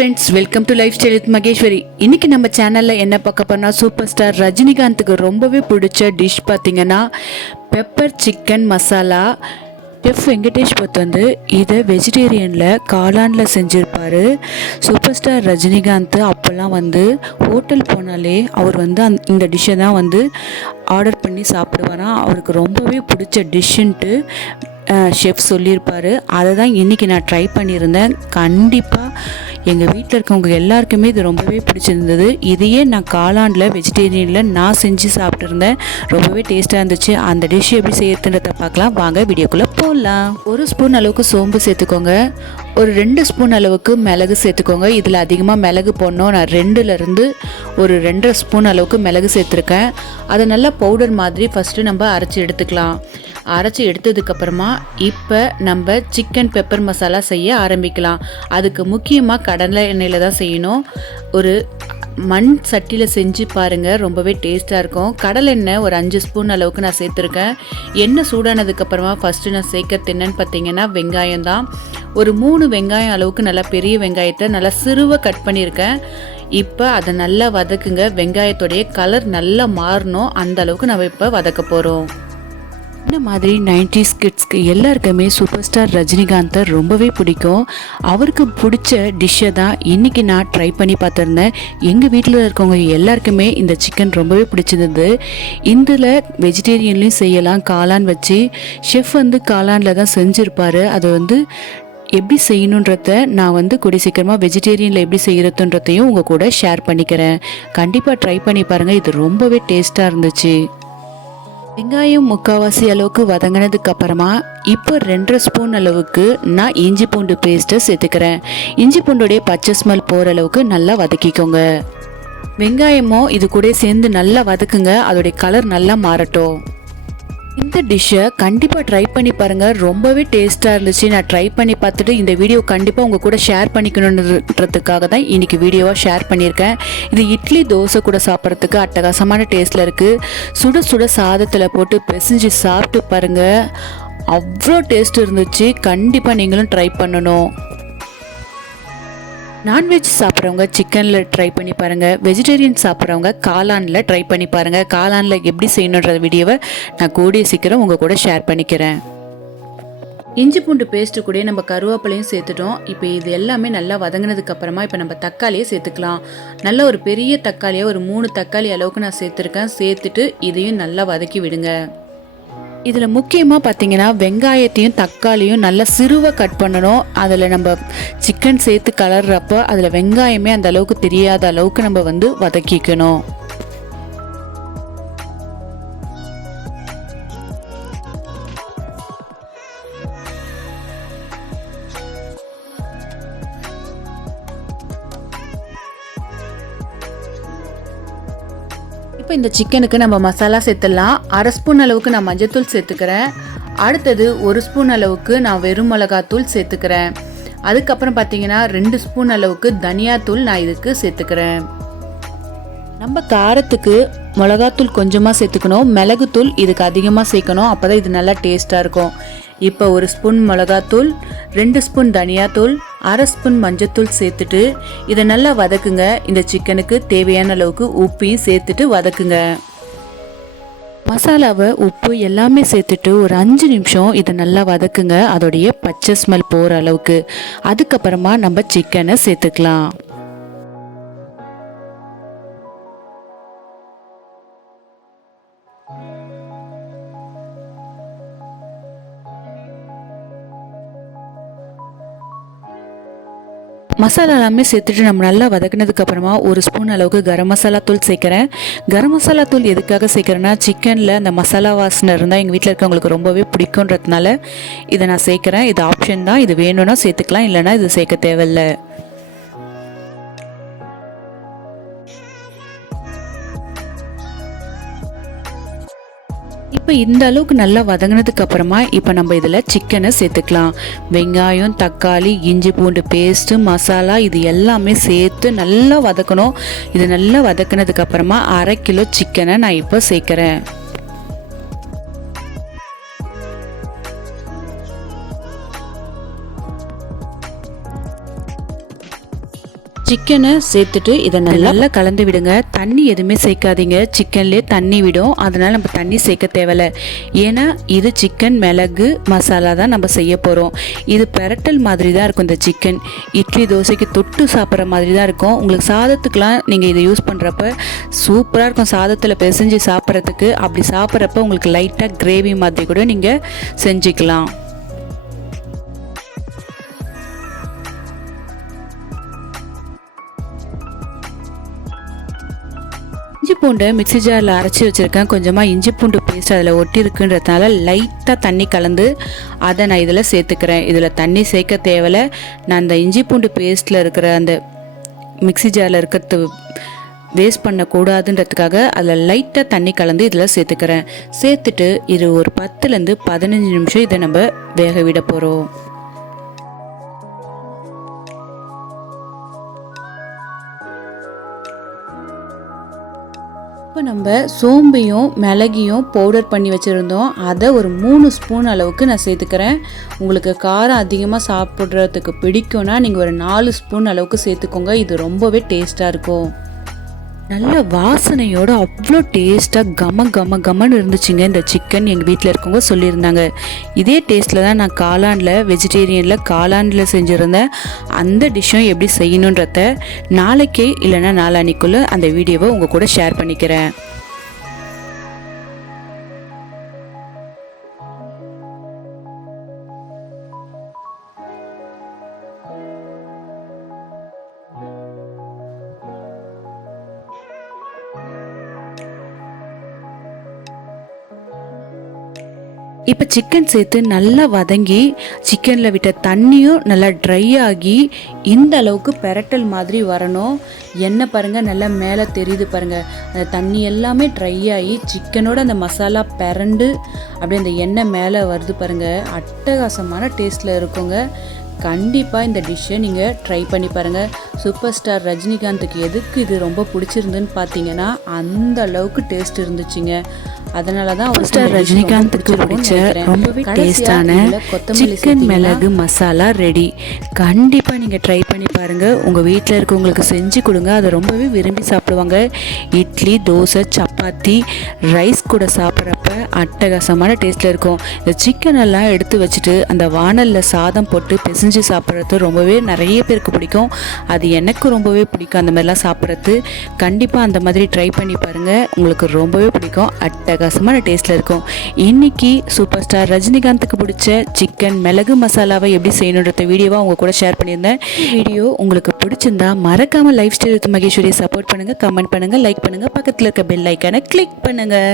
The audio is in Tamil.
Friends welcome to lifestyle with Maheswari இன்னைக்கு நம்ம சேனலில் என்ன பார்க்க போனால் சூப்பர் ஸ்டார் ரஜினிகாந்துக்கு ரொம்பவே பிடிச்ச டிஷ் பார்த்தீங்கன்னா pepper chicken masala chef Venkatesh Bhat வந்து இதை வெஜிடேரியனில் காளானில் செஞ்சுருப்பாரு. சூப்பர் ஸ்டார் ரஜினிகாந்த் அப்போல்லாம் வந்து ஹோட்டல் போனாலே அவர் வந்து அந் இந்த டிஷ்ஷை தான் வந்து ஆர்டர் பண்ணி சாப்பிடுவாராம் அவருக்கு ரொம்பவே பிடிச்ச டிஷ்ஷுன்ட்டு ஷெஃப் சொல்லியிருப்பார். அதை தான் இன்றைக்கி நான் ட்ரை பண்ணியிருந்தேன். கண்டிப்பாக எங்கள் வீட்டில் இருக்கவங்க எல்லாருக்குமே இது ரொம்பவே பிடிச்சிருந்தது. இதையே நான் காளானில் வெஜிடேரியனில் நான் செஞ்சு சாப்பிட்ருந்தேன் ரொம்பவே டேஸ்ட்டாக இருந்துச்சு. அந்த டிஷ் எப்படி செய்யறதுன்றத பார்க்கலாம். வாங்க வீடியோக்குள்ளே போடலாம் ஒரு ஸ்பூன் அளவுக்கு சோம்பு சேர்த்துக்கோங்க. ஒரு ரெண்டு ஸ்பூன் அளவுக்கு மிளகு சேர்த்துக்கோங்க. இதில் அதிகமாக மிளகு போடணும். நான் ரெண்டுலேருந்து ஒரு ரெண்டரை ஸ்பூன் அளவுக்கு மிளகு சேர்த்துருக்கேன். அதை நல்லா பவுடர் மாதிரி ஃபஸ்ட்டு நம்ம அரைச்சி எடுத்துக்கலாம். அரைச்சி எடுத்ததுக்கப்புறமா இப்போ நம்ம சிக்கன் பெப்பர் மசாலா செய்ய ஆரம்பிக்கலாம். அதுக்கு முக்கியமாக கடலை எண்ணெயில் தான் செய்யணும். ஒரு மண் சட்டியில் செஞ்சு பாருங்கள் ரொம்பவே டேஸ்ட்டாக இருக்கும். கடலெண்ணெய் ஒரு அஞ்சு ஸ்பூன் அளவுக்கு நான் சேர்த்துருக்கேன். எண்ணெய் சூடானதுக்கப்புறமா ஃபஸ்ட்டு நான் சேர்க்கறது என்னன்னு பார்த்தீங்கன்னா வெங்காயம் தான். ஒரு மூணு வெங்காயம் அளவுக்கு நல்லா பெரிய வெங்காயத்தை நல்லா சிறுவை கட் பண்ணியிருக்கேன். இப்போ அதை நல்லா வதக்குங்க. வெங்காயத்தோடைய கலர் நல்லா மாறணும். அந்த அளவுக்கு நம்ம இப்போ வதக்க போகிறோம் இந்த மாதிரி நைன்டிஸ் கிட்ஸ்க்கு எல்லாருக்குமே சூப்பர் ஸ்டார் ரஜினிகாந்தை ரொம்பவே பிடிக்கும். அவருக்கு பிடிச்ச டிஷ்ஷை தான் இன்றைக்கி நான் ட்ரை பண்ணி பார்த்துருந்தேன். எங்கள் வீட்டில் இருக்கவங்க எல்லாருக்குமே இந்த சிக்கன் ரொம்பவே பிடிச்சிருந்தது. இதில் வெஜிடேரியன்லேயும் செய்யலாம் காளான் வச்சு. ஷெஃப் வந்து காளானில் தான் செஞ்சுருப்பாரு. அது வந்து எப்படி செய்யணுன்றத நான் வந்து கூடிய சீக்கிரமாக வெஜிடேரியனில் எப்படி செய்கிறதுன்றதையும் உங்கள் கூட ஷேர் பண்ணிக்கிறேன். கண்டிப்பாக ட்ரை பண்ணி பாருங்கள் இது ரொம்பவே டேஸ்ட்டாக இருந்துச்சு. வெங்காயம் முக்கால்வாசி அளவுக்கு வதங்கினதுக்கு அப்புறமா இப்போ ரெண்டரை ஸ்பூன் அளவுக்கு நான் இஞ்சி பூண்டு பேஸ்ட்டை சேர்த்துக்கிறேன். இஞ்சி பூண்டுடைய பச்சை ஸ்மெல் போகிற அளவுக்கு நல்லா வதக்கிக்கோங்க. வெங்காயமும் இது கூட சேர்ந்து நல்லா வதக்குங்க. அதோடைய கலர் நல்லா மாறட்டும். இந்த டிஷ்ஷை கண்டிப்பாக ட்ரை பண்ணி பாருங்கள் ரொம்பவே டேஸ்ட்டாக இருந்துச்சு. நான் ட்ரை பண்ணி பார்த்துட்டு இந்த வீடியோ கண்டிப்பாக உங்கள் கூட ஷேர் பண்ணிக்கணுன்றதுக்காக தான் இன்றைக்கி வீடியோவாக ஷேர் பண்ணியிருக்கேன். இது இட்லி தோசை கூட சாப்பிட்றதுக்கு அட்டகாசமான டேஸ்ட்டில் இருக்குது சுட சுட சாதத்தில் போட்டு பிசைஞ்சு சாப்பிட்டு பாருங்கள் அவ்வளோ டேஸ்ட் இருந்துச்சு. கண்டிப்பாக நீங்களும் ட்ரை பண்ணணும். நான்வெஜ் சாப்பிட்றவங்க சிக்கனில் ட்ரை பண்ணி பாருங்கள் வெஜிடேரியன் சாப்பிட்றவங்க காளானில் ட்ரை பண்ணி பாருங்கள் காளானில் எப்படி செய்யணுன்ற வீடியோவை நான் கூடிய சீக்கிரம் உங்கள் கூட ஷேர் பண்ணிக்கிறேன். இஞ்சி பூண்டு பேஸ்ட்டு கூட நம்ம கருவேப்பிலையும் சேர்த்துட்டோம். இப்போ இது எல்லாமே நல்லா வதங்கினதுக்கு அப்புறமா இப்போ நம்ம தக்காளியை சேர்த்துக்கலாம். நல்ல ஒரு பெரிய தக்காளியை ஒரு மூணு தக்காளி அளவுக்கு நான் சேர்த்துருக்கேன். சேர்த்துட்டு இதையும் நல்லா வதக்கி விடுங்க. இதில் முக்கியமாக பார்த்தீங்கன்னா வெங்காயத்தையும் தக்காளியும் நல்லா சிறுவை கட் பண்ணணும். அதில் நம்ம சிக்கன் சேர்த்து கலர்றப்போ அதில் வெங்காயமே அந்த அளவுக்கு தெரியாத அளவுக்கு நம்ம வந்து வதக்கிக்கணும். இப்போ இந்த சிக்கனுக்கு நம்ம மசாலா சேர்த்துடலாம். அரை ஸ்பூன் அளவுக்கு நான் மஞ்சத்தூள் சேர்த்துக்கிறேன். அடுத்தது ஒரு ஸ்பூன் அளவுக்கு நான் வெறும் மிளகாத்தூள் சேர்த்துக்கிறேன். அதுக்கப்புறம் பார்த்தீங்கன்னா ரெண்டு ஸ்பூன் அளவுக்கு தனியாத்தூள் நான் இதுக்கு சேர்த்துக்கிறேன். நம்ம காரத்துக்கு மிளகாத்தூள் கொஞ்சமாக சேர்த்துக்கணும். மிளகுத்தூள் இதுக்கு அதிகமாக சேர்க்கணும். அப்போ தான் இது நல்லா டேஸ்ட்டாக இருக்கும். இப்போ ஒரு ஸ்பூன் மிளகாத்தூள் ரெண்டு ஸ்பூன் தனியாத்தூள் அரை ஸ்பூன் மஞ்சத்தூள் சேர்த்துட்டு இதை நல்லா வதக்குங்க. இந்த சிக்கனுக்கு தேவையான அளவுக்கு உப்பையும் சேர்த்துட்டு வதக்குங்க. மசாலாவை உப்பு எல்லாமே சேர்த்துட்டு ஒரு அஞ்சு நிமிஷம் இதை நல்லா வதக்குங்க. அதோடைய பச்சை ஸ்மெல் போகிற அளவுக்கு. அதுக்கப்புறமா நம்ம சிக்கனை சேர்த்துக்கலாம். மசாலா எல்லாமே சேர்த்துட்டு நம்ம நல்லா வதக்கினதுக்கு அப்புறமா ஒரு ஸ்பூன் அளவுக்கு கரம் மசாலா தூள் சேர்க்குறேன். கரம் மசாலா தூள் எதுக்காக சேர்க்குறேன்னா சிக்கனில் அந்த மசாலா வாசனை இருந்தால் எங்கள் வீட்டில் இருக்கவங்களுக்கு ரொம்பவே பிடிக்குன்றதுனால இதை நான் சேர்க்குறேன். இது ஆப்ஷன் தான். இது வேணும்னா சேர்த்துக்கலாம். இல்லைனா இது சேர்க்க தேவையில்லை. இப்போ இந்த அளவுக்கு நல்லா வதங்கினதுக்கு அப்புறமா இப்போ நம்ம இதில் சிக்கனை சேர்த்துக்கலாம். வெங்காயம் தக்காளி இஞ்சி பூண்டு பேஸ்ட்டு மசாலா இது எல்லாமே சேர்த்து நல்லா வதக்கணும். இது நல்லா வதக்கினதுக்கு அப்புறமா அரை கிலோ சிக்கனை நான் இப்போ சேர்க்குறேன். சிக்கனை சேர்த்துட்டு இதை நல்லா கலந்து விடுங்க. தண்ணி எதுவுமே சேர்க்காதீங்க. சிக்கன்லேயே தண்ணி விடும். அதனால் நம்ம தண்ணி சேர்க்க தேவையில்ல. ஏன்னா இது சிக்கன் மிளகு மசாலா தான் நம்ம செய்ய போகிறோம் இது பெரட்டல் மாதிரி தான் இருக்கும் இந்த சிக்கன். இட்லி தோசைக்கு தொட்டு சாப்பிட்ற மாதிரி தான் இருக்கும். உங்களுக்கு சாதத்துக்கெலாம் நீங்கள் இதை யூஸ் பண்ணுறப்ப சூப்பராக இருக்கும். சாதத்தில் பிசைஞ்சு சாப்பிட்றதுக்கு. அப்படி சாப்பிட்றப்ப உங்களுக்கு லைட்டாக கிரேவி மாதிரி கூட நீங்கள் செஞ்சுக்கலாம். பூண்டை மிக்ஸி ஜாரில் அரைச்சி வச்சுருக்கேன். கொஞ்சமாக இஞ்சி பூண்டு பேஸ்ட் அதில் ஒட்டி இருக்குன்றதுனால லைட்டாக தண்ணி கலந்து அதை நான் இதில் சேர்த்துக்கிறேன். இதில் தண்ணி சேர்க்க தேவையில்ல நான் அந்த இஞ்சி பூண்டு பேஸ்ட்டில் இருக்கிற அந்த மிக்ஸி ஜாரில் இருக்கிறது வேஸ்ட் பண்ணக்கூடாதுன்றதுக்காக அதில் லைட்டாக தண்ணி கலந்து இதில் சேர்த்துக்கிறேன். சேர்த்துட்டு இது ஒரு பத்துலேருந்து பதினஞ்சு நிமிஷம் இதை நம்ம வேக விட போகிறோம் இப்போ நம்ம சோம்பையும் மிளகியும் பவுடர் பண்ணி வச்சுருந்தோம். அதை ஒரு மூணு ஸ்பூன் அளவுக்கு நான் சேர்த்துக்கிறேன். உங்களுக்கு காரம் அதிகமாக சாப்பிட்றதுக்கு பிடிக்கும்னா நீங்கள் ஒரு நாலு ஸ்பூன் அளவுக்கு சேர்த்துக்கோங்க. இது ரொம்பவே டேஸ்ட்டாக இருக்கும். நல்ல வாசனையோட அவ்வளோ டேஸ்ட்டாக கம கம கமன்னு இருந்துச்சுங்க. இந்த சிக்கன் எங்கள் வீட்டில் இருக்கவங்க சொல்லியிருந்தாங்க. இதே டேஸ்ட்டில் தான் நான் காளானில் வெஜிடேரியனில் காளானில் செஞ்சுருந்தேன். அந்த டிஷ்ஷும் எப்படி செய்யணுன்றத நாளைக்கே இல்லைன்னா நாளானிக்குள்ளே அந்த வீடியோவை உங்கள் கூட ஷேர் பண்ணிக்கிறேன். இப்போ சிக்கன் சேர்த்து நல்லா வதங்கி சிக்கனில் விட்ட தண்ணியும் நல்லா ட்ரை ஆகி இந்த அளவுக்கு பெரட்டல் மாதிரி வரணும். எண்ணெய் பாருங்கள் நல்லா மேலே தெரியுது பாருங்கள் அந்த தண்ணி எல்லாமே ட்ரை ஆகி சிக்கனோட அந்த மசாலா பெரண்டு அப்படியே அந்த எண்ணெய் மேலே வருது பாருங்கள் அட்டகாசமான டேஸ்ட்டில் இருக்குங்க. கண்டிப்பாக இந்த டிஷ்ஷை நீங்கள் ட்ரை பண்ணி பாருங்கள் சூப்பர் ஸ்டார் ரஜினிகாந்துக்கு எதுக்கு இது ரொம்ப பிடிச்சிருந்துன்னு பார்த்தீங்கன்னா அந்த அளவுக்கு டேஸ்ட் இருந்துச்சுங்க. அதனால தான் சூப்பர் ஸ்டார் ரஜினிகாந்துக்கு பிடிச்ச ரொம்பவே டேஸ்டான சிக்கன் மிளகு மசாலா ரெடி கண்டிப்பாக நீங்கள் ட்ரை பண்ணி பாருங்கள் உங்கள் வீட்டில் இருக்கவங்களுக்கு செஞ்சு கொடுங்க. அதை ரொம்பவே விரும்பி சாப்பிடுவாங்க. இட்லி தோசை சப்பாத்தி ரைஸ் கூட சாப்பிட்றப்ப அட்டகாசமான டேஸ்ட்டில் இருக்கும். இந்த சிக்கன் எல்லாம் எடுத்து வச்சுட்டு அந்த வானலில் சாதம் போட்டு பிசைஞ்சு சாப்பிட்றது ரொம்பவே நிறைய பேருக்கு பிடிக்கும். அது எனக்கு ரொம்பவே பிடிக்கும் அந்த மாதிரிலாம் சாப்பிட்றது. கண்டிப்பாக அந்த மாதிரி ட்ரை பண்ணி பாருங்கள் உங்களுக்கு ரொம்பவே பிடிக்கும். அட்டகாசமான டேஸ்ட்டில் இருக்கும். இன்னைக்கு சூப்பர் ஸ்டார் ரஜினிகாந்துக்கு பிடிச்ச சிக்கன் மிளகு மசாலாவை எப்படி செய்யணுன்றத வீடியோவாக உங்கள் கூட ஷேர் பண்ணியிருந்தேன். வீடியோ உங்களுக்கு பிடிச்சிருந்தா மறக்காமல் லைஃப் ஸ்டைல் வித் மகேஸ்வரியை சப்போர்ட் பண்ணுங்கள் கமெண்ட் பண்ணுங்கள் லைக் பண்ணுங்கள் பக்கத்தில் இருக்க பெல் ஐக்கானை கிளிக் பண்ணுங்கள்